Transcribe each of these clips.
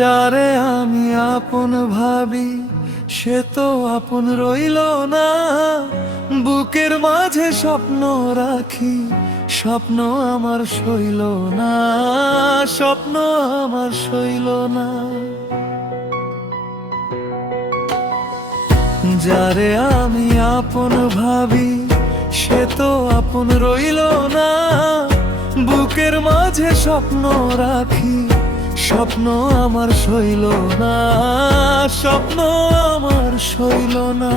যারে আমি আপন ভাবি সে তো আপন রইল না। বুকের মাঝে স্বপ্ন রাখি, স্বপ্ন আমার সইল না, স্বপ্ন আমার সইল না। যারে আমি আপন ভাবি সে তো আপন রইল না। বুকের মাঝে স্বপ্ন রাখি, স্বপ্ন আমার সইল না, স্বপ্ন আমার সইল না।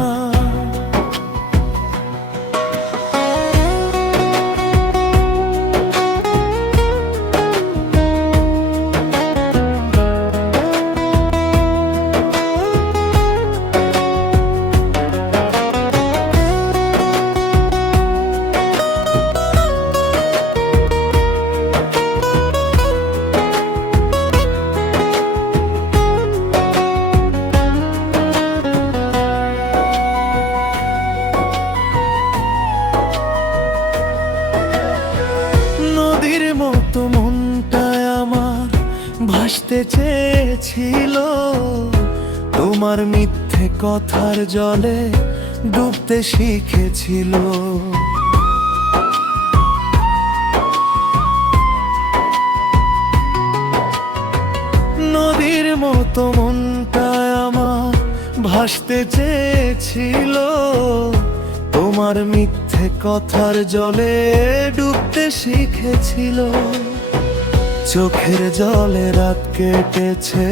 নদীর মতো মনটায় আমার ভাসতে চেয়েছিল, তোমার মিথ্যে কথার জলে ডুবতে শিখেছিল। নদীর মতো মনটায় আমার ভাসতে চেয়েছিল, তোমার মিথ্যে কথার জলে ডুবতে শিখেছিল। চোখের জলে রাত কেটেছে,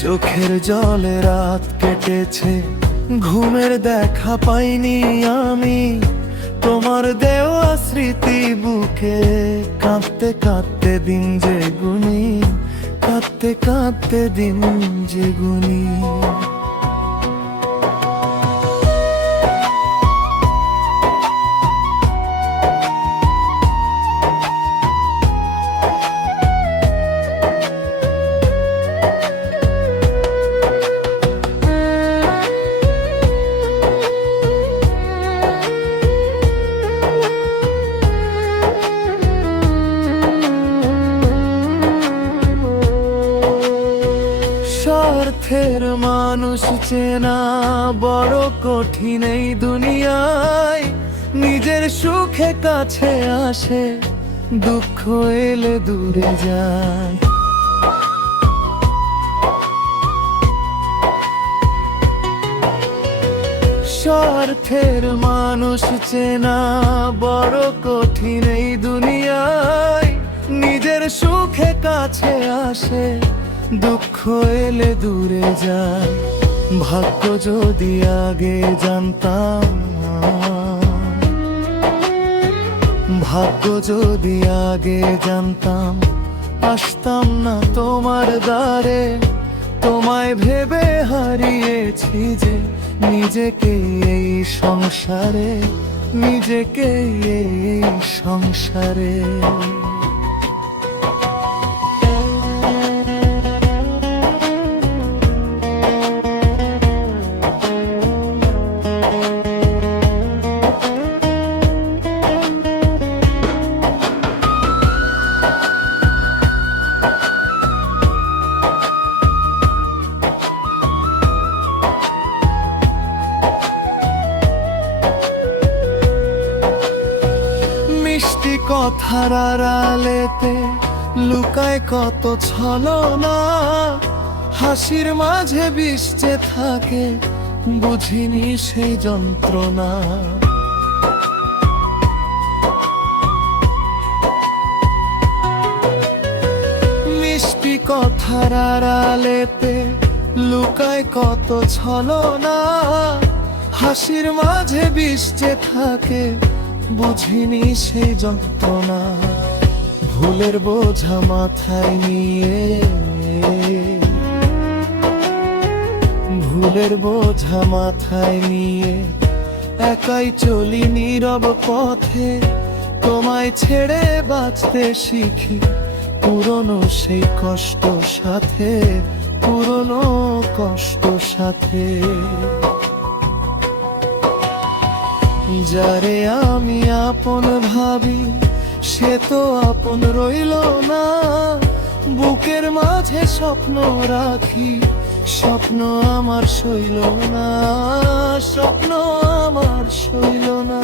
চোখের জলে রাত কেটেছে, ঘুমের দেখা পাইনি আমি। তোমার দেওয়া স্মৃতি বুকে কাঁদতে কাঁদতে দিন যে গুনি, কাঁদতে কাঁদতে দিন যে গুনি। স্বার্থের মানুষ চেনা বড় কঠিন এই দুনিয়ায়। নিজের সুখে কাছে আসে, দুঃখ এলে দূরে যায়। স্বার্থের মানুষ চেনা বড় কঠিন এই দুনিয়ায়। নিজের সুখে কাছে আসে, দুঃখ এলে দূরে যায়। ভাগ্য যদি আগে জানতাম, ভাগ্য যদি আগে জানতাম, আসতাম না তোমার দ্বারে। তোমায় ভেবে হারিয়েছি যে নিজেকে এই সংসারে, নিজেকে এই সংসারে। মিষ্টি কথার আড়ালেতে লুকায় কত ছলনা। হাসির মাঝে বিষ যে থাকে, বুঝিনি সেই যন্ত্রণা। মিষ্টি কথার আড়ালেতে লুকায় কত ছলনা। হাসির মাঝে বিষ যে থাকে, বুঝিনি সেই যন্ত্রণা। ভুলের বোঝা মাথায় নিয়ে, ভুলের বোঝা মাথায় নিয়ে একাই চলি নীরব পথে। তোমায় ছেড়ে বাঁচতে শিখি, পুরনো সেই কষ্ট সাথে, পুরনো কষ্ট সাথে। যারে আমি আপন ভাবি সে তো আপন রইল না। বুকের মাঝে স্বপ্ন রাখি, স্বপ্ন আমার সইল না, স্বপ্ন আমার সইল না।